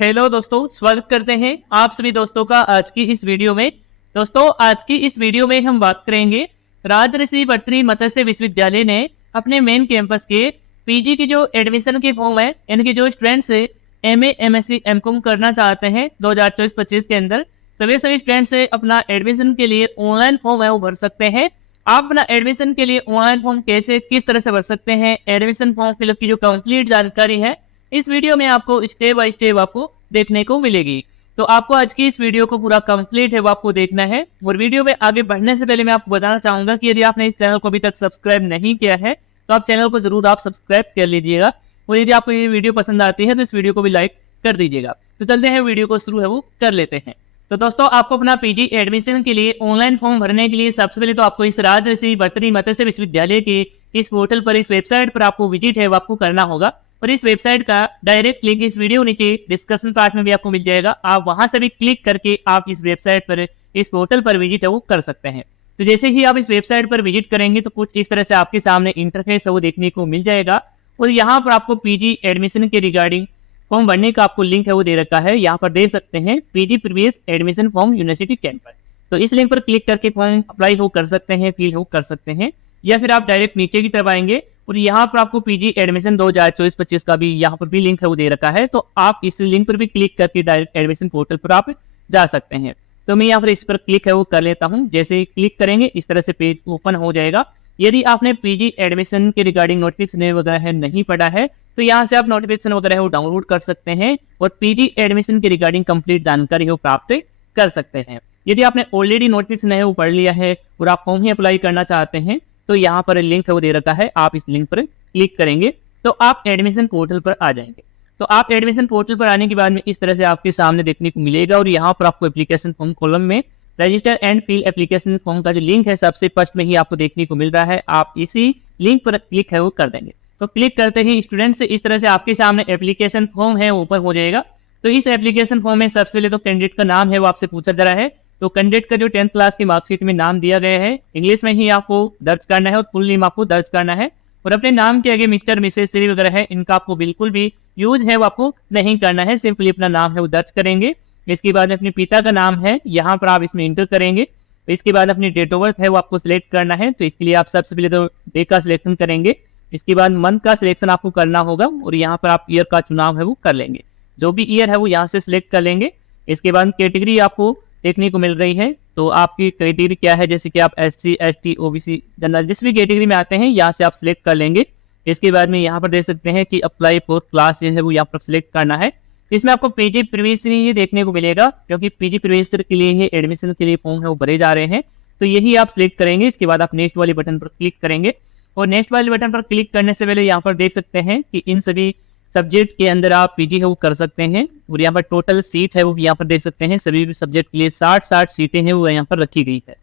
Hello दोस्तों, स्वागत करते हैं आप सभी दोस्तों का आज की इस वीडियो में। दोस्तों, आज की इस वीडियो में हम बात करेंगे राजऋषि बर्तनी मत्स्य विश्वविद्यालय ने अपने मेन कैंपस के पीजी की जो एडमिशन के फॉर्म है, इनके जो स्टूडेंट्स एमए, एमएससी, एमकॉम करना चाहते हैं 2024-25 के अंदर, तो वे सभी स्टूडेंट्स अपना एडमिशन के लिए ऑनलाइन फॉर्म है वो भर सकते हैं। आप अपना एडमिशन के लिए ऑनलाइन फॉर्म कैसे किस तरह से भर सकते हैं, एडमिशन फॉर्म फिलअप की जो कंप्लीट जानकारी है इस वीडियो में आपको स्टेप बाय स्टेप आपको देखने को मिलेगी। तो आपको आज की इस वीडियो को पूरा कंप्लीट है वो आपको देखना है। और वीडियो में आगे बढ़ने से पहले मैं आपको बताना चाहूंगा कि यदि आपने इस चैनल को अभी तक सब्सक्राइब नहीं किया है तो आप चैनल को जरूर आप सब्सक्राइब कर लीजिएगा। और यदि आपको ये वीडियो पसंद आती है तो इस वीडियो को भी लाइक कर दीजिएगा। तो चलते हैं, वीडियो को शुरू है वो कर लेते हैं। तो दोस्तों, आपको अपना पीजी एडमिशन के लिए ऑनलाइन फॉर्म भरने के लिए सबसे पहले तो आपको इस राजऋषि बर्तनी मत्स्य विश्वविद्यालय के इस पोर्टल पर, इस वेबसाइट पर आपको विजिट है वो आपको करना होगा। और इस वेबसाइट का डायरेक्ट लिंक इस वीडियो नीचे डिस्क्रिप्शन पार्ट में भी आपको मिल जाएगा। आप वहां से भी क्लिक करके आप इस वेबसाइट पर, इस पोर्टल पर विजिट है वो कर सकते हैं। तो जैसे ही आप इस वेबसाइट पर विजिट करेंगे तो कुछ इस तरह से आपके सामने इंटरफेस है वो देखने को मिल जाएगा। और यहाँ पर आपको पीजी एडमिशन के रिगार्डिंग फॉर्म भरने का आपको लिंक है वो दे रखा है। यहाँ पर देख सकते हैं PG previous admission form university campus. तो इस लिंक पर क्लिक करके फॉर्म अप्लाई हो कर सकते हैं, फिल हो कर सकते हैं। या फिर आप डायरेक्ट नीचे की तरफ आएंगे और यहाँ पर आपको पीजी एडमिशन 2024-25 का भी यहाँ पर भी लिंक है वो दे रखा है। तो आप इस लिंक पर भी क्लिक करके डायरेक्ट एडमिशन पोर्टल पर आप जा सकते हैं। तो मैं यहाँ पर इस पर क्लिक है वो कर लेता हूँ। जैसे ही क्लिक करेंगे इस तरह से पेज ओपन हो जाएगा। यदि आपने पीजी एडमिशन के रिगार्डिंग नोटिफिकेशन वगैरह है नहीं पढ़ा है तो यहाँ से आप नोटिफिकेशन वगैरह है वो डाउनलोड कर सकते हैं और पीजी एडमिशन के रिगार्डिंग कंप्लीट जानकारी हो प्राप्त कर सकते हैं। यदि आपने ऑलरेडी नोटिफिकेशन है वो पढ़ लिया है और आप फॉर्म ही अप्लाई करना चाहते हैं तो यहाँ पर लिंक है वो दे रखा है। आप इस लिंक पर क्लिक करेंगे तो आप एडमिशन पोर्टल पर आ जाएंगे। तो आप एडमिशन पोर्टल पर आने के बाद में इस तरह से आपके सामने देखने को मिलेगा। और यहाँ पर आपको एप्लीकेशन फॉर्म कॉलम में register and fill application form का जो लिंक है सबसे फर्स्ट में ही आपको देखने को मिल रहा है। आप इसी लिंक पर क्लिक है वो कर देंगे। तो क्लिक करते ही स्टूडेंट्स इस तरह से आपके सामने एप्लीकेशन फॉर्म है ओपन हो जाएगा। तो इस एप्लीकेशन फॉर्म में सबसे पहले तो कैंडिडेट का नाम है वो आपसे पूछा जा रहा है। तो कैंडिडेट का जो 10th क्लास की मार्कशीट में नाम दिया गया है इंग्लिश में ही आपको दर्ज करना है और फुल नेम आपको दर्ज करना है। और अपने नाम के आगे मिस्टर, मिसेस, श्री वगैरह है इनका आपको बिल्कुल भी यूज है वो आपको नहीं करना है। सिंपली अपना नाम है वो दर्ज करेंगे। इसके बाद अपने पिता का नाम है यहाँ पर आप इसमें इंटर करेंगे। इसके बाद अपनी डेट ऑफ बर्थ है वो आपको सिलेक्ट करना है। तो इसके लिए आप सबसे पहले तो डे का सिलेक्शन करेंगे। इसके बाद मंथ का सिलेक्शन आपको करना होगा और यहाँ पर आप ईयर का चुनाव है वो कर लेंगे। जो भी ईयर है वो यहाँ से सिलेक्ट कर लेंगे। इसके बाद कैटेगरी आपको देखने को मिल रही है। तो आपकी कैटेगरी क्या है, जैसे कि आप एससी, एसटी, ओबीसी, जनरल, जिस भी कैटेगरी में आते हैं यहाँ से आप सिलेक्ट कर लेंगे। इसके बाद में यहाँ पर देख सकते हैं कि अप्लाई फॉर क्लास है वो यहाँ पर सिलेक्ट करना है। इसमें आपको पीजी प्रीवियस ये देखने को मिलेगा क्योंकि पीजी प्रीवियस के लिए ही एडमिशन के लिए फॉर्म है वो भरे जा रहे हैं। तो यही आप सिलेक्ट करेंगे। इसके बाद आप नेक्स्ट वाले बटन पर क्लिक करेंगे। और नेक्स्ट वाले बटन पर क्लिक करने से पहले यहाँ पर देख सकते हैं कि इन सभी सब्जेक्ट के अंदर आप पीजी है वो कर सकते हैं। और यहाँ पर टोटल सीट है वो यहाँ पर देख सकते हैं सभी सब्जेक्ट के लिए 60 सीटें हैं वो यहाँ पर रखी गई है।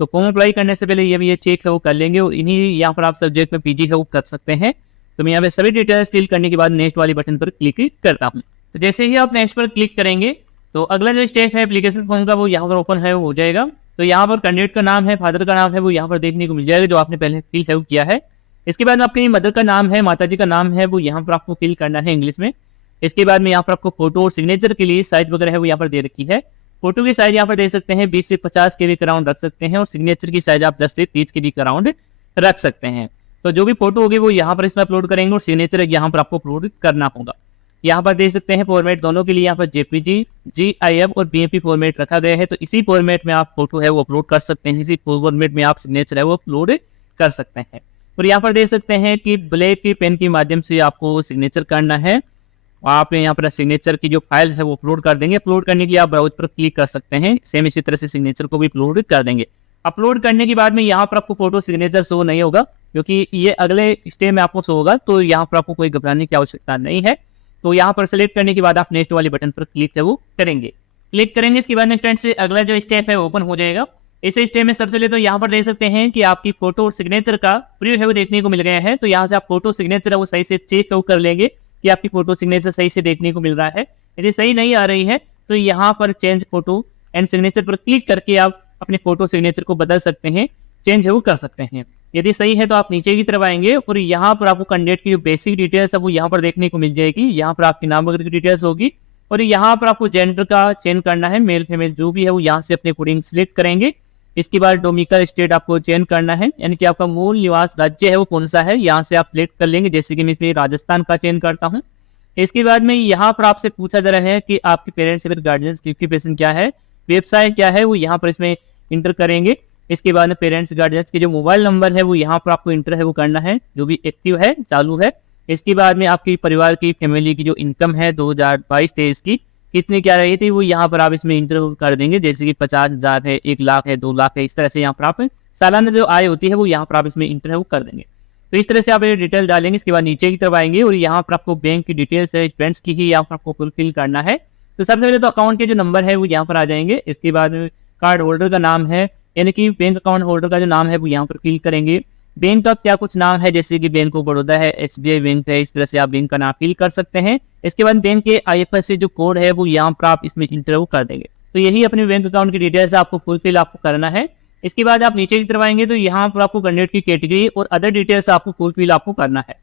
तो फॉर्म अप्लाई करने से पहले ये भी ये चेक है वो कर लेंगे और इन्हीं यहाँ पर आप सब्जेक्ट में पीजी है वो कर सकते हैं। तो मैं यहाँ पे सभी डिटेल्स फिल करने के बाद नेक्स्ट वाले बटन पर क्लिक करता हूँ। तो जैसे ही आप नेक्स्ट पर क्लिक करेंगे तो अगला जो स्टेप है एप्लीकेशन फॉर्म का वो यहाँ पर ओपन है वो हो जाएगा। तो यहाँ पर कैंडिडेट का नाम है, फादर का नाम है वो यहाँ पर देखने को मिल जाएगा जो आपने पहले फिल है किया है। इसके बाद में आपकी मदर का नाम है, माताजी का नाम है वो यहाँ पर आपको फिल करना है इंग्लिश में। इसके बाद में यहाँ पर आपको फोटो और सिग्नेचर के लिए साइज वगैरह है वो यहाँ पर दे रखी है। फोटो की साइज यहाँ पर देख सकते हैं 20 से 50 के भी अराउंड रख सकते हैं और सिग्नेचर की साइज आप 10 से 30 के भी अराउंड रख सकते हैं। तो जो भी फोटो होगी वो यहाँ पर इसमें अपलोड करेंगे और सिग्नेचर यहाँ पर आपको अपलोड करना होगा। यहाँ पर देख सकते हैं फॉर्मेट दोनों के लिए यहाँ पर जेपीजी, जीआईएफ और बीएमपी फॉर्मेट रखा गया है। तो इसी फॉर्मेट में आप फोटो है वो अपलोड कर सकते हैं, इसी फॉर्मेट में आप सिग्नेचर है वो अपलोड कर सकते हैं। और यहाँ पर देख सकते हैं कि ब्लैक की पेन के माध्यम से आपको सिग्नेचर करना है। आप यहाँ पर सिग्नेचर की जो फाइल है वो अपलोड कर देंगे। अपलोड करने के लिए आप ब्राउज पर क्लिक कर सकते हैं। सेम इसी तरह से सिग्नेचर को भी अपलोड कर देंगे। अपलोड करने के बाद में यहाँ पर आपको फोटो सिग्नेचर शो नहीं होगा क्योंकि ये अगले स्टेप में आपको शो होगा। तो यहाँ पर आपको कोई घबराने की आवश्यकता नहीं है। तो यहाँ पर सेलेक्ट करने के बाद आप नेक्स्ट वाले बटन पर क्लिक है वो करेंगे। क्लिक करेंगे इसके बाद में स्टूडेंट से अगला जो स्टेप है ओपन हो जाएगा। इस स्टेप में सबसे पहले तो यहाँ पर देख सकते हैं कि आपकी फोटो और सिग्नेचर का प्रीव्यू है वो देखने को मिल गया है। तो यहाँ से आप फोटो सिग्नेचर है वो सही से चेक कर लेंगे कि आपकी फोटो सिग्नेचर सही से देखने को मिल रहा है। यदि सही नहीं आ रही है तो यहाँ पर चेंज फोटो एंड सिग्नेचर पर क्लिक करके आप अपने फोटो सिग्नेचर को बदल सकते हैं, चेंज है वो कर सकते हैं। यदि सही है तो आप नीचे की तरफ आएंगे और यहाँ पर आपको कैंडिडेट की जो बेसिक डिटेल्स है वो यहाँ पर देखने को मिल जाएगी। यहाँ पर आपके नाम वगैरह की डिटेल्स होगी। और यहाँ पर आपको जेंडर का चयन करना है, मेल फीमेल जो भी है वो यहाँ से अपने अकॉर्डिंग सिलेक्ट करेंगे। इसके बाद डोमिकल स्टेट आपको चयन करना है, यानी कि आपका मूल निवास राज्य है वो कौन सा है, यहाँ से आप सिलेक्ट कर लेंगे। जैसे कि मैं इसमें राजस्थान का चयन करता हूँ। इसके बाद में यहाँ पर आपसे पूछा जा रहा है कि आपके पेरेंट्स या फिर गार्जियंस की ऑक्यूपेशन क्या है, व्यवसाय क्या है, वो यहाँ पर इसमें इंटर करेंगे। इसके बाद में पेरेंट्स गार्जियंस के जो मोबाइल नंबर है वो यहाँ पर आपको इंटर है वो करना है, जो भी एक्टिव है, चालू है। इसके बाद में आपकी परिवार की फैमिली की जो इनकम है 2022-23 की कितनी क्या रही थी वो यहाँ पर आप इसमें इंटर कर देंगे। जैसे कि 50,000 है, 1 लाख है, 2 लाख है, इस तरह से यहाँ पर आप सालाना जो आय होती है वो यहाँ पर आप इसमें इंटर है वो कर देंगे। तो इस तरह से आप ये डिटेल डालेंगे। इसके बाद नीचे की तरफ आएंगे और यहाँ पर आपको बैंक की डिटेल्स है, फ्रेंड्स की ही यहाँ पर आपको फुलफिल करना है। तो सबसे पहले तो अकाउंट के जो नंबर है वो यहाँ पर आ जाएंगे। इसके बाद कार्ड होल्डर का नाम है, यानी कि बैंक अकाउंट होल्डर का जो नाम है वो यहाँ पर फिल करेंगे। बैंक का क्या कुछ नाम है, जैसे कि बैंक ऑफ बड़ौदा है, SBI बैंक है, इस तरह से आप बैंक का नाम फिल कर सकते हैं। इसके बाद बैंक के IFSC जो कोड है वो यहाँ पर आप इसमें इंटर कर देंगे। तो यही अपने बैंक अकाउंट की डिटेल्स आपको फुलफिल आपको करना है। इसके बाद आप नीचे की तरफ आएंगे तो यहाँ पर आपको कैंडिडेट की कैटेगरी और अदर डिटेल्स आपको फुलफिल आपको करना है।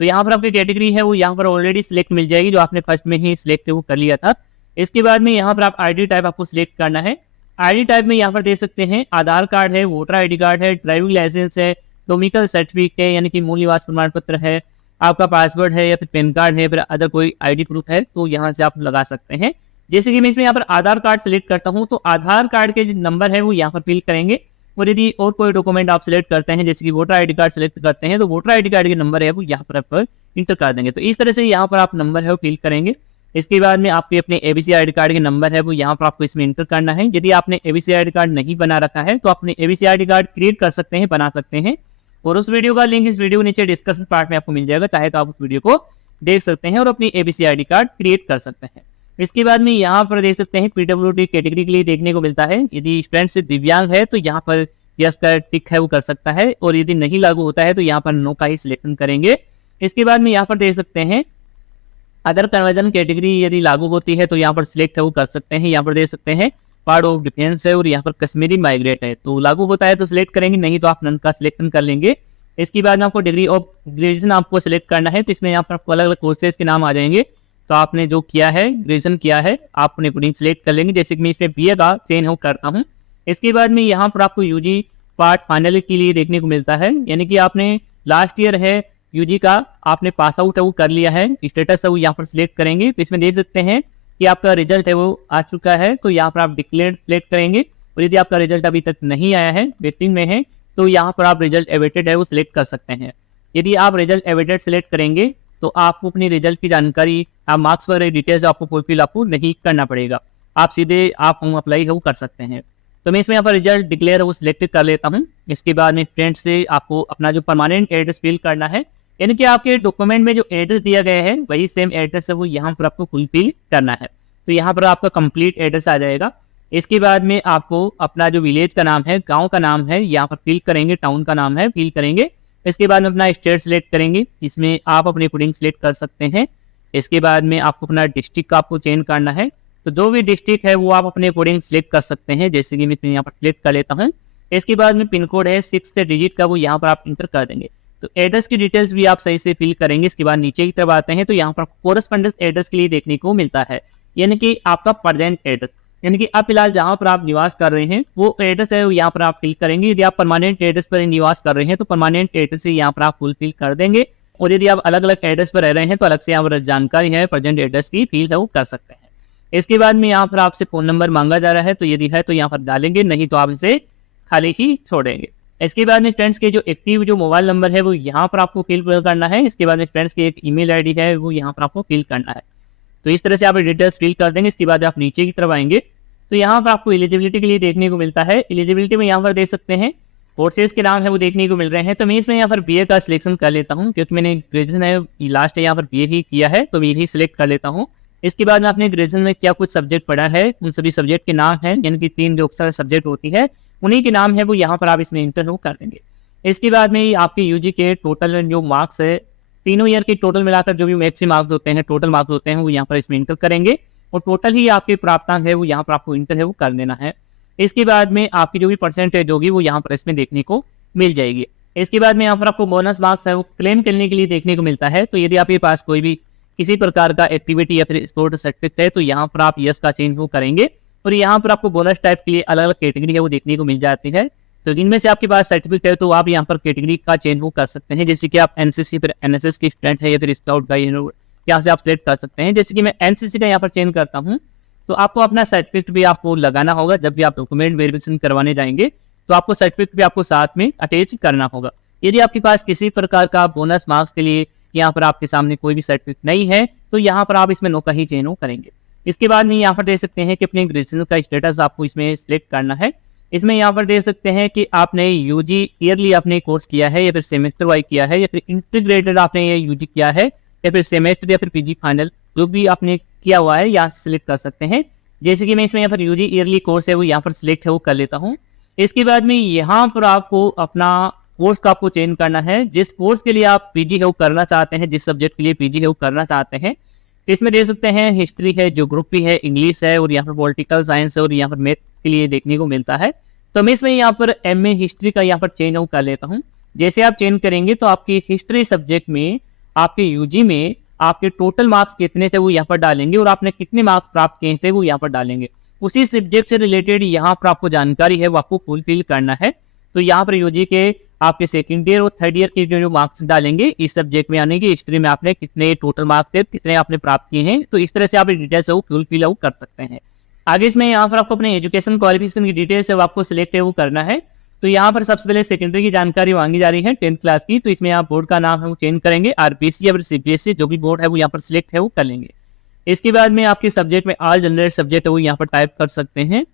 तो यहाँ पर आपकी कैटेगरी है वो यहाँ पर ऑलरेडी सिलेक्ट मिल जाएगी, जो आपने फर्स्ट में ही सिलेक्ट वो कर लिया था। इसके बाद में यहाँ पर आप ID टाइप आपको सिलेक्ट करना है। ID टाइप में यहाँ पर दे सकते हैं आधार कार्ड है, वोटर ID कार्ड है, ड्राइविंग लाइसेंस है, डोमिकल सर्टिफिकेट है, यानी कि मूल निवास प्रमाण पत्र है, आपका पासवर्ड है या फिर पैन कार्ड है, फिर अदर कोई ID प्रूफ है तो यहाँ से आप लगा सकते हैं। जैसे कि मैं इसमें यहाँ पर आधार कार्ड सिलेक्ट करता हूँ तो आधार कार्ड के जो नंबर है वो यहाँ पर फिल करेंगे। और यदि और कोई डॉक्यूमेंट आप सिलेक्ट करते हैं, जैसे कि वोटर ID कार्ड सिलेक्ट करते हैं तो वोटर ID कार्ड के नंबर है वो यहाँ पर आप इंटर कर देंगे। तो इस तरह से यहाँ पर आप नंबर है वो फिल करेंगे। इसके बाद में आपके अपने ABC ID कार्ड के नंबर है वो यहाँ पर आपको इसमें इंटर करना है। यदि आपने ABC ID कार्ड नहीं बना रखा है तो अपने ABC ID कार्ड क्रिएट कर सकते हैं, बना सकते हैं। और उस वीडियो का लिंक इस वीडियो के नीचे डिस्कशन पार्ट में आपको मिल जाएगा, चाहे तो आप उस वीडियो को देख सकते हैं और अपनी ABC ID कार्ड क्रिएट कर सकते हैं। इसके बाद में यहाँ पर देख सकते हैं PWD कैटेगरी के लिए देखने को मिलता है। यदि स्टूडेंट से दिव्यांग है तो यहाँ पर यस का टिक है वो कर सकता है, और यदि नहीं लागू होता है तो यहाँ पर नो का ही सिलेक्शन करेंगे। इसके बाद में यहाँ पर देख सकते हैं अदर कन्वर्जन कैटेगरी यदि लागू होती है तो यहाँ पर सिलेक्ट है वो कर सकते हैं। यहाँ पर देख सकते हैं पार्ट ऑफ डिफेंस है और यहाँ पर कश्मीरी माइग्रेट है, तो लागू होता है तो सिलेक्ट करेंगे, नहीं तो आप नन का सिलेक्शन कर लेंगे। इसके बाद में आपको डिग्री ऑफ ग्रेजुएशन आपको सिलेक्ट करना है, तो इसमें यहाँ पर आपको अलग अलग कोर्सेज के नाम आ जाएंगे। तो आपने जो किया है, ग्रेजुएशन किया है, आप अपने अकॉर्डिंग सिलेक्ट कर लेंगे। जैसे कि मैं इसमें BA का चयन हो करता हूँ। इसके बाद में यहाँ पर आपको UG पार्ट फाइनल के लिए देखने को मिलता है, यानी कि आपने लास्ट ईयर है UG का आपने पास आउट है वो कर लिया है, स्टेटस है वो यहाँ पर सिलेक्ट करेंगे। तो इसमें देख सकते हैं कि आपका रिजल्ट है वो आ चुका है, तो यहाँ पर आप डिक्लेयर सिलेक्ट करेंगे। और यदि आपका रिजल्ट अभी तक नहीं आया है, वेटिंग में है, तो यहाँ पर आप रिजल्ट अवेटेड है वो सिलेक्ट कर सकते हैं। यदि आप रिजल्ट अवेटेड सिलेक्ट करेंगे तो आपको अपनी रिजल्ट की जानकारी, आप मार्क्स वगैरह डिटेल्स आपको फुलफिल आपको नहीं करना पड़ेगा, आप सीधे आप होम अप्लाई है वो कर सकते हैं। तो मैं इसमें यहाँ पर रिजल्ट डिक्लेयर है वो सिलेक्ट कर लेता हूँ। इसके बाद में फ्रेंड से आपको अपना जो परमानेंट एड्रेस फिल करना है, यानी कि आपके डॉक्यूमेंट में जो एड्रेस दिया गया है वही सेम एड्रेस है वो यहाँ पर आपको फुलफिल करना है। तो यहाँ पर आपका कंप्लीट एड्रेस आ जाएगा। इसके बाद में आपको अपना जो विलेज का नाम है, गांव का नाम है, यहाँ पर फिल करेंगे, टाउन का नाम है फिल करेंगे। इसके बाद में अपना स्टेट सिलेक्ट करेंगे, इसमें आप अपने अकॉर्डिंग सिलेक्ट कर सकते हैं। इसके बाद में आपको अपना डिस्ट्रिक्ट का आपको चेंज करना है, तो जो भी डिस्ट्रिक्ट है वो आप अपने अकॉर्डिंग सिलेक्ट कर सकते हैं। जैसे कि मैं यहाँ पर सिलेक्ट कर लेता हूँ। इसके बाद में पिन कोड है 6 डिजिट का वो यहाँ पर आप इंटर कर देंगे। तो एड्रेस की डिटेल्स भी आप सही से फिल करेंगे। इसके बाद नीचे की तरफ आते हैं तो यहाँ पर कोरस्पॉन्डेंस एड्रेस के लिए देखने को मिलता है, यानी कि आपका प्रेजेंट एड्रेस, यानी कि अब फिलहाल जहाँ पर आप निवास कर रहे हैं वो एड्रेस है यहाँ पर आप फिल करेंगे। यदि आप परमानेंट एड्रेस पर निवास कर रहे हैं तो परमानेंट एड्रेस से यहाँ पर आप फुलफिल कर देंगे, और यदि आप अलग अलग एड्रेस पर रह रहे हैं तो अलग से यहाँ पर जानकारी है प्रेजेंट एड्रेस की फिल है वो कर सकते हैं। इसके बाद में यहाँ पर आपसे फोन नंबर मांगा जा रहा है, तो यदि है तो यहाँ पर डालेंगे, नहीं तो आप इसे खाली ही छोड़ेंगे। इसके बाद में फ्रेंड्स के जो एक्टिव जो मोबाइल नंबर है वो यहाँ पर आपको फिल करना है। इसके बाद में फ्रेंड्स की एक ईमेल आईडी है वो यहाँ पर आपको फिल करना है। तो इस तरह से आप डिटेल्स फिल कर देंगे। इसके बाद आप नीचे की तरफ आएंगे तो यहाँ पर आपको एलिजिबिलिटी के लिए देखने को मिलता है। एलिजिबिलिटी में यहाँ पर देख सकते हैं कोर्सेज के नाम है वो देखने को मिल रहे हैं। तो मैं इसमें यहाँ पर BA का सिलेक्शन कर लेता हूँ, क्योंकि मैंने ग्रेजुएशन है लास्ट यहाँ पर BA ही किया है, तो मैं यही सिलेक्ट कर लेता हूँ। इसके बाद में आपने ग्रेजुएशन में क्या कुछ सब्जेक्ट पढ़ा है उन सभी सब्जेक्ट के नाम है, यानी कि 3 जो सब्जेक्ट होती है उन्हीं के नाम है वो यहाँ पर आप इसमें इंटर कर देंगे। इसके बाद में आपके UG के टोटल जो मार्क्स है, तीनों ईयर के टोटल मिलाकर जो भी मैक्सिमम मार्क्स होते हैं, टोटल मार्क्स होते हैं वो यहाँ पर इसमें इंटर करेंगे, और टोटल ही आपके प्राप्तांक है वो यहाँ पर आपको इंटर है वो कर देना है। इसके बाद में आपकी जो भी परसेंटेज होगी वो यहाँ पर इसमें देखने को मिल जाएगी। इसके बाद में यहाँ पर आपको बोनस मार्क्स है वो क्लेम करने के लिए देखने को मिलता है। तो यदि आपके पास कोई भी किसी प्रकार का एक्टिविटी या फिर स्पोर्ट सर्टिफिकेट है तो यहाँ पर आप यस का चेंज वो करेंगे। और यहाँ पर आपको बोनस टाइप के लिए अलग अलग कैटेगरी है वो देखने को मिल जाती है। तो इनमें से आपके पास सर्टिफिकेट है तो आप यहाँ पर कैटेगरी का चेंज वो कर सकते हैं। जैसे कि आप एनसीसी फिर एनएसएस के स्टूडेंट है या फिर स्काउट का यहाँ से आप सिलेक्ट कर सकते हैं। जैसे कि मैं एनसीसी का यहाँ पर चेंज करता हूँ तो आपको अपना सर्टिफिकेट भी आपको लगाना होगा। जब भी आप डॉक्यूमेंट वेरिफिकेशन करवाने जाएंगे तो आपको सर्टिफिकेट भी आपको साथ में अटैच करना होगा। यदि आपके पास किसी प्रकार का बोनस मार्क्स के लिए यहाँ पर आपके सामने कोई भी सर्टिफिकेट नहीं है तो यहाँ पर आप इसमें नो का ही चेंज करेंगे। इसके बाद में यहाँ पर देख सकते हैं कि अपने ग्रेजुएशन का स्टेटस आपको इसमें सिलेक्ट करना है। इसमें यहाँ पर देख सकते हैं कि आपने यूजी ईयरली आपने कोर्स किया है या फिर सेमेस्टर वाइज किया है या फिर इंटीग्रेटेड आपने ये यूजी किया है या फिर सेमेस्टर या फिर पीजी फाइनल जो भी आपने किया हुआ है यहाँ से सिलेक्ट कर सकते हैं। जैसे कि मैं इसमें यहाँ पर यूजी ईयरली कोर्स है वो यहाँ पर सिलेक्ट है वो कर लेता हूँ। इसके बाद में यहाँ पर आपको अपना कोर्स का आपको चेंज करना है। जिस कोर्स के लिए आप पीजी है वो करना चाहते हैं, जिस सब्जेक्ट के लिए पीजी है वो करना चाहते हैं, तो इसमें देख सकते हैं हिस्ट्री है, ज्योग्राफी है, इंग्लिश है और यहाँ पर पॉलिटिकल साइंस है और यहाँ पर मैथ के लिए देखने को मिलता है। तो मैं इसमें यहाँ पर एमए हिस्ट्री का यहाँ पर चेंज कर लेता हूँ। जैसे आप चेंज करेंगे तो आपकी हिस्ट्री सब्जेक्ट में आपके यूजी में आपके टोटल मार्क्स कितने थे वो यहाँ पर डालेंगे और आपने कितने मार्क्स प्राप्त किए थे वो यहाँ पर डालेंगे। उसी सब्जेक्ट से रिलेटेड यहाँ पर आपको जानकारी है वो आपको फुलफिल करना है। तो यहाँ पर यूजी के आपके सेकंड ईयर और थर्ड ईयर के जो मार्क्स डालेंगे इस सब्जेक्ट में, यानी कि हिस्ट्री में आपने कितने टोटल मार्क्स थे, कितने आपने प्राप्त किए हैं। तो इस तरह से आप डिटेल्स वो फुलफिल कर सकते हैं। आगे इसमें यहाँ पर आपको अपने एजुकेशन क्वालिफिकेशन की डिटेल्स है वो आपको सिलेक्ट है वो करना है। तो यहाँ पर सबसे पहले सेकेंडरी की जानकारी मांगी जा रही है 10th क्लास की। तो इसमें आप बोर्ड का नाम है वो चेंज करेंगे, आरबीसी या फिर सीबीएसई जो भी बोर्ड है वो यहाँ पर सिलेक्ट है वो कर लेंगे। इसके बाद में आपके सब्जेक्ट में ऑल जनरल सब्जेक्ट है वो यहाँ पर टाइप कर सकते हैं।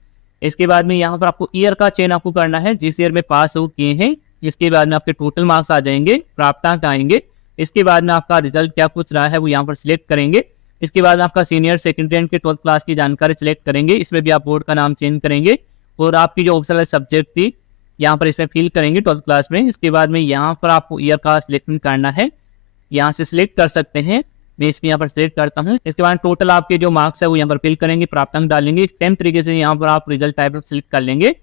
इसके बाद में यहाँ पर आपको ईयर का चेंज आपको करना है, जिस ईयर में पास हो किए हैं। इसके बाद में आपके टोटल मार्क्स आ जाएंगे, प्राप्तांक आएंगे। इसके बाद में आपका रिजल्ट क्या कुछ रहा है वो यहाँ पर सिलेक्ट करेंगे। इसके बाद आपका सीनियर सेकेंडरी एंड के 12th क्लास की जानकारी सिलेक्ट करेंगे। इसमें भी आप बोर्ड का नाम चेंज करेंगे और आपकी जो ऑप्शनल सब्जेक्ट थी यहाँ पर इसे फिल करेंगे 12th क्लास में। इसके बाद में यहाँ पर आपको ईयर का सिलेक्शन करना है, यहाँ से सिलेक्ट कर सकते हैं। मैं इसमें यहाँ पर सिलेक्ट करता हूँ। इसके बाद टोटल आपके जो मार्क्स है वो यहाँ पर फिल करेंगे, प्राप्तांक डालेंगे। सेम तरीके से यहाँ पर आप रिजल्ट टाइप सिलेक्ट कर लेंगे।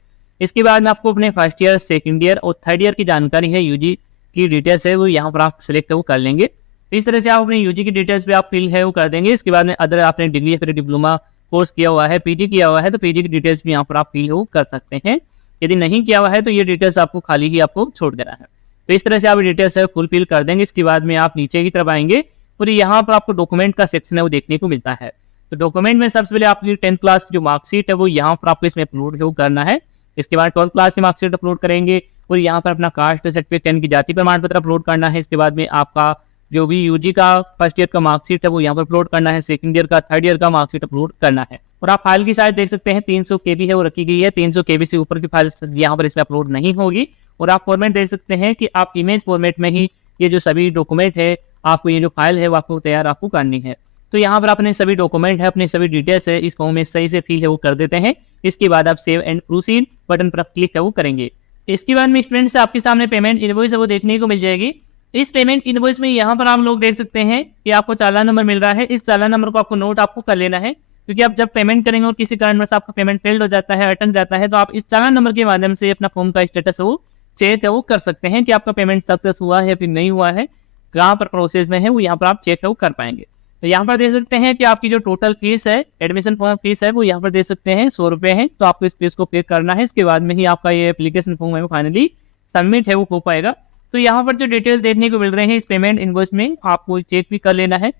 इसके बाद में आपको अपने फर्स्ट ईयर, सेकंड ईयर और थर्ड ईयर की जानकारी है, यूजी की डिटेल्स है वो यहाँ पर आप सिलेक्ट वो कर लेंगे। तो इस तरह से आप अपने यूजी की डिटेल्स पे आप फिल है वो कर देंगे। इसके बाद में अदर आपने डिग्री या फिर डिप्लोमा कोर्स किया हुआ है, पीजी किया हुआ है, तो पीजी की डिटेल्स भी यहाँ पर आप फिल हो कर सकते हैं। यदि नहीं किया हुआ है तो ये डिटेल्स आपको खाली ही आपको छोड़ देना है। तो इस तरह से आप डिटेल्स है फुल फिल कर देंगे। इसके बाद में आप नीचे की तरफ आएंगे और यहाँ पर आपको डॉक्यूमेंट का सेक्शन है वो देखने को मिलता है। तो डॉक्यूमेंट में सबसे पहले आपकी 10th क्लास की जो मार्कशीट है वो यहाँ पर आपको इसमें अपलोड करना है। इसके बाद 12th क्लास की मार्कशीट अपलोड करेंगे और यहाँ पर अपना कास्ट सर्टिफिकेट, 10 की जाति प्रमाण पत्र अपलोड करना है। इसके बाद में आपका जो भी यूजी का फर्स्ट ईयर का मार्कशीट है वो यहाँ पर अपलोड करना है, सेकंड ईयर का, थर्ड ईयर का मार्कशीट अपलोड करना है। और आप फाइल की साइज देख सकते हैं 300 KB है वो रखी गई है। 300 KB से ऊपर की फाइल यहाँ पर इसमें अपलोड नहीं होगी। और आप फॉर्मेट देख सकते हैं कि आप इमेज फॉर्मेट में ही ये जो सभी डॉक्यूमेंट है आपको ये जो फाइल है वो आपको तैयार आपको करनी है। तो यहाँ पर अपने सभी डॉक्यूमेंट है, अपने सभी डिटेल्स है इस फॉर्म में सही से फिल है वो कर देते हैं। इसके बाद आप सेव एंड प्रोसीड बटन पर क्लिक है वो करेंगे। इसके बाद में फ्रेंड्स आपके सामने पेमेंट इनवॉइस है वो देखने को मिल जाएगी। इस पेमेंट इनवॉइस में यहाँ पर आप लोग देख सकते हैं कि आपको चालान नंबर मिल रहा है। इस चालान नंबर को आपको नोट आपको कर लेना है, क्योंकि आप जब पेमेंट करेंगे और किसी कारणवश आपका पेमेंट फेल्ड हो जाता है, अटक जाता है, तो आप इस चालान नंबर के माध्यम से अपना फॉर्म का स्टेटस वो चेक है वो कर सकते हैं कि आपका पेमेंट सक्सेस हुआ है फिर नहीं हुआ है, कहाँ पर प्रोसेस में है वो यहाँ पर आप चेक है वो कर पाएंगे। तो यहाँ पर देख सकते हैं कि आपकी जो टोटल फीस है, एडमिशन फॉर्म फीस है वो यहाँ पर देख सकते हैं 100 रुपये है। तो आपको इस फीस को पे करना है। इसके बाद में ही आपका ये एप्लीकेशन फॉर्म है वो फाइनली सबमिट है वो हो पाएगा। तो यहाँ पर जो डिटेल्स देखने को मिल रहे हैं इस पेमेंट इनवॉइस में आपको चेक भी कर लेना है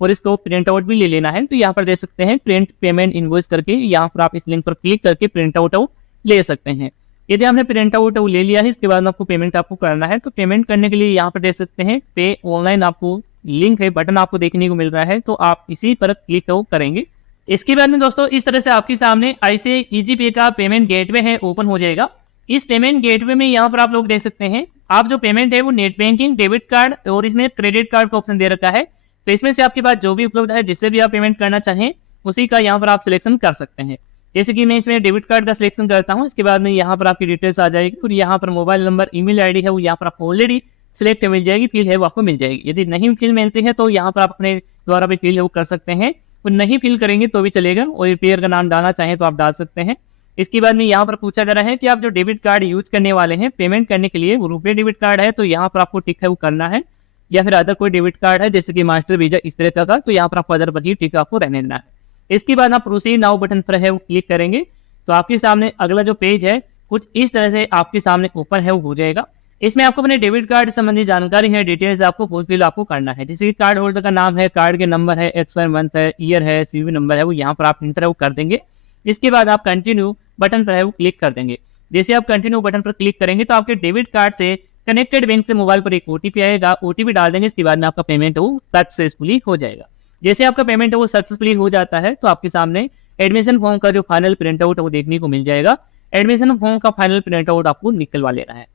और इसको प्रिंट आउट भी ले लेना है। तो यहाँ पर देख सकते हैं प्रिंट पेमेंट इनवॉइस करके यहाँ पर आप इस लिंक पर क्लिक करके प्रिंट आउट ले सकते हैं। यदि आपने प्रिंट आउट ले लिया है इसके बाद आपको पेमेंट आपको करना है। तो पेमेंट करने के लिए यहाँ पर देख सकते हैं पे ऑनलाइन आपको लिंक है, बटन आपको देखने को मिल रहा है, तो आप इसी पर क्लिक करेंगे। इसके बाद में दोस्तों इस तरह से आपके सामने ऐसे इजी पे का पेमेंट गेटवे है ओपन हो जाएगा। इस पेमेंट गेटवे में यहाँ पर आप लोग देख सकते हैं आप जो पेमेंट है वो नेट बैंकिंग, डेबिट कार्ड और इसमें क्रेडिट कार्ड का ऑप्शन दे रखा है। तो इसमें से आपके पास जो भी उपलब्ध है जिससे भी आप पेमेंट करना चाहें उसी का यहाँ पर आप सिलेक्शन कर सकते हैं। जैसे कि मैं इसमें डेबिट कार्ड का सिलेक्शन करता हूँ। इसके बाद में यहाँ पर आपकी डिटेल्स आ जाएगी और यहाँ पर मोबाइल नंबर, ईमेल आईडी है वो यहाँ पर आपको ऑलरेडी सिलेक्ट मिल जाएगी, फिल है वो आपको मिल जाएगी। यदि नहीं फिल मिलती है तो यहाँ पर आप अपने द्वारा भी फिल है वो कर सकते हैं और नहीं फिल करेंगे तो भी चलेगा। और पेयर का नाम डालना चाहें तो आप डाल सकते हैं। इसके बाद में यहाँ पर पूछा जा रहा है कि आप जो डेबिट कार्ड यूज करने वाले हैं पेमेंट करने के लिए वो रुपये डेबिट कार्ड है, तो यहाँ पर आपको टिक है वो करना है। या फिर अदर कोई डेबिट कार्ड है जैसे कि मास्टर, वीजा इस तरह का, तो यहाँ पर आपको अदर पर ही टिक आपको रहने देना है। इसके बाद आप प्रोसीड नाउ बटन पर है वो क्लिक करेंगे तो आपके सामने अगला जो पेज है कुछ इस तरह से आपके सामने ओपन है वो हो जाएगा। इसमें आपको अपने डेबिट कार्ड संबंधी जानकारी है, डिटेल्स आपको फुलफिल आपको करना है, जैसे कि कार्ड होल्डर का नाम है, कार्ड के नंबर है, एक्सपायर मंथ है, ईयर है, सीवी नंबर है, वो यहाँ पर आप इंटर कर देंगे। इसके बाद आप कंटिन्यू बटन पर है वो क्लिक कर देंगे। जैसे आप कंटिन्यू बटन पर क्लिक करेंगे तो आपके डेबिट कार्ड से कनेक्टेड बैंक से मोबाइल पर एक ओटीपी आएगा, ओटीपी डाल देंगे, इसके बाद में आपका पेमेंट वो सक्सेसफुली हो जाएगा। जैसे आपका पेमेंट वो सक्सेसफुली हो जाता है तो आपके सामने एडमिशन फॉर्म का जो फाइनल प्रिंट आउट वो देखने को मिल जाएगा। एडमिशन फॉर्म का फाइनल प्रिंट आउट आपको निकलवा लेना है।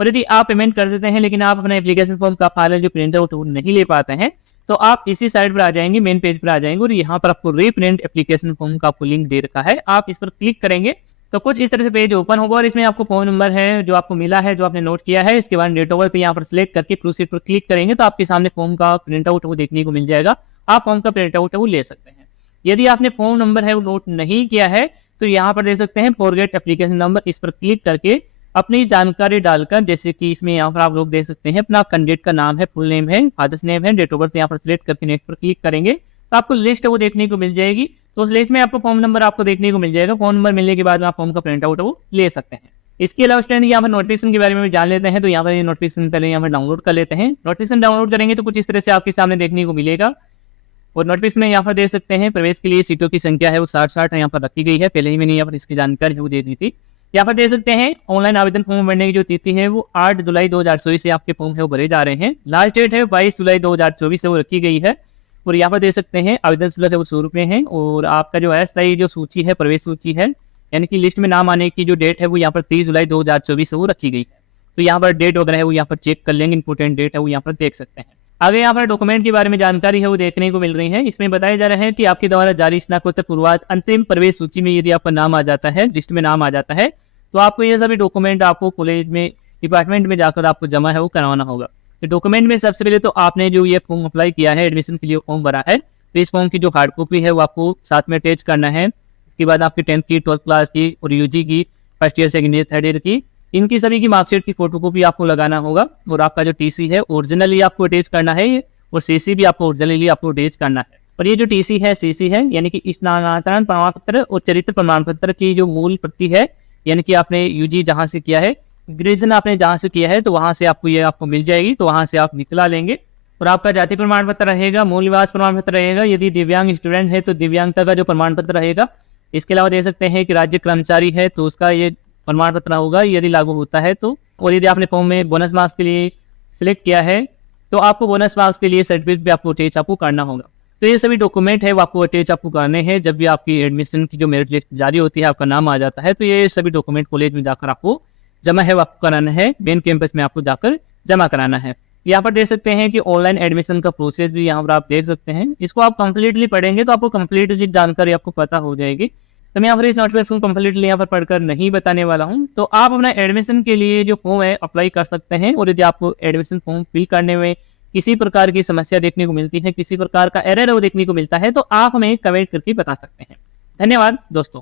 और यदि आप पेमेंट कर देते हैं लेकिन आप अपने एप्लीकेशन फॉर्म का फाइनल जो प्रिंट आउट वो नहीं ले पाते हैं तो आप इसी साइड पर आ जाएंगे, मेन पेज पर आ जाएंगे और यहाँ पर आपको रीप्रिंट एप्लीकेशन फॉर्म का आपको लिंक दे रखा है, आप इस पर क्लिक करेंगे तो कुछ इस तरह से पेज ओपन होगा और इसमें आपको फोन नंबर है जो आपको मिला है, जो आपने नोट किया है, इसके बाद डेट ऑफ बर्थ यहाँ पर सिलेक्ट करके प्रोसीड पर क्लिक करेंगे तो आपके सामने फॉर्म का प्रिंट आउट वो देखने को मिल जाएगा। आप फॉर्म का प्रिंट आउट है वो ले सकते हैं। यदि आपने फोन नंबर है वो नोट नहीं किया है तो यहाँ पर देख सकते हैं फॉरगेट एप्लीकेशन नंबर, इस पर क्लिक करके अपनी जानकारी डालकर, जैसे कि इसमें यहाँ पर आप लोग देख सकते हैं अपना कैंडिडेट का नाम है, फुल नेम है, फादर्स नेम है, डेट ऑफ बर्थ यहाँ पर सिलेक्ट करके नेक्स्ट पर क्लिक करेंगे तो आपको लिस्ट वो देखने को मिल जाएगी। तो उस लिस्ट में आपको फॉर्म नंबर आपको देखने को मिल जाएगा। फॉर्म नंबर मिलने के बाद आप फॉर्म का प्रिंट आउट वो ले सकते हैं। इसके अलावा स्टूडेंट यहाँ पर नोटिफिकेशन के बारे में भी जान लेते हैं, तो यहाँ पर ये नोटिफिकेशन पहले यहाँ पर डाउनलोड कर लेते हैं। नोटिफिकेशन डाउनलोड करेंगे तो कुछ इस तरह से आपके सामने देखने को मिलेगा और नोटिफिकेशन में यहाँ पर देख सकते हैं प्रवेश के लिए सीटों की संख्या है वो 60 यहाँ पर रखी गई है, पहले ही मैंने यहाँ पर इसकी जानकारी है वो दे दी थी। यहाँ पर देख सकते हैं ऑनलाइन आवेदन फॉर्म भरने की जो तिथि है वो 8 जुलाई 2024 से आपके फॉर्म है वो भरे जा रहे हैं। लास्ट डेट है 22 जुलाई 2024 से वो रखी गई है और यहाँ पर देख सकते हैं आवेदन शुल्क है वो 100 रुपये है और आपका जो अस्थायी जो सूची है, प्रवेश सूची है, यानी कि लिस्ट में नाम आने की जो डेट है वो यहाँ पर 30 जुलाई 2024 से वो रखी गई है। तो यहाँ पर डेट वगैरह है वो यहाँ पर चेक कर लेंगे, इंपोर्टेंट डेट है वो यहाँ पर देख सकते हैं। आगे यहाँ पर डॉक्यूमेंट के बारे में जानकारी है वो देखने को मिल रही है। इसमें बताया जा रहा है कि आपके द्वारा जारी स्नातकोत्तर पूर्वाध अंतिम प्रवेश सूची में यदि आपका नाम आ जाता है, लिस्ट में नाम आ जाता है, तो आपको ये सभी डॉक्यूमेंट आपको कॉलेज में डिपार्टमेंट में जाकर आपको जमा है वो करवाना होगा। तो डॉक्यूमेंट में सबसे पहले तो आपने जो ये फॉर्म अप्लाई किया है, एडमिशन के लिए फॉर्म भरा है, तो इस फॉर्म की जो हार्ड कॉपी है वो आपको साथ में अटैच करना है। इसके बाद आपकी 10th की, 12th क्लास की और यूजी की, first year, second year, third year की, इनकी सभी की मार्कशीट की फोटोकॉपी आपको लगाना होगा और आपका जो टीसी है ओरिजिनली आपको अटैच करना है और सीसी भी आपको ओरिजिनली आपको अटैच करना है। और ये जो टीसी है, सीसी है, यानी कि स्थानांतरण प्रमाण पत्र और चरित्र प्रमाण पत्र की जो मूल प्रति है, यानी कि आपने यूजी जहां से किया है, ग्रेजुएशन आपने जहां से किया है, तो वहां से आपको ये आपको मिल जाएगी, तो वहां से आप निकला लेंगे। और आपका जाति प्रमाण पत्र रहेगा, मूल निवास प्रमाण पत्र रहेगा, यदि दिव्यांग स्टूडेंट है तो दिव्यांगता का जो प्रमाण पत्र रहेगा। इसके अलावा देख सकते हैं कि राज्य कर्मचारी है तो उसका ये प्रमाण पत्र होगा यदि लागू होता है तो। और यदि आपने फॉर्म में बोनस मार्क्स के लिए सिलेक्ट किया है तो आपको बोनस मार्क्स के लिए सर्टिफिकेट भी आपको अटैच आपको करना होगा। तो ये सभी डॉक्यूमेंट है वो आपको अटैच आपको करने हैं जब भी आपकी एडमिशन की जो मेरिट लिस्ट जारी होती है, आपका नाम आ जाता है, तो ये सभी डॉक्यूमेंट कॉलेज में जाकर आपको जमा है वो आपको कराना है, मेन कैंपस में आपको जाकर जमा कराना है। यहाँ पर देख सकते हैं कि ऑनलाइन एडमिशन का प्रोसेस भी यहाँ पर आप देख सकते हैं। इसको आप कंप्लीटली पढ़ेंगे तो आपको कंप्लीटली जानकारी आपको पता हो जाएगी। तो मैं यहाँ पर इस नोटिफिकेशन कंप्लीटली यहाँ पर पढ़कर नहीं बताने वाला हूँ। तो आप अपना एडमिशन के लिए जो फॉर्म है अप्लाई कर सकते हैं और यदि आपको एडमिशन फॉर्म फिल करने में किसी प्रकार की समस्या देखने को मिलती है, किसी प्रकार का एरर वो देखने को मिलता है, तो आप हमें कमेंट करके बता सकते हैं। धन्यवाद दोस्तों।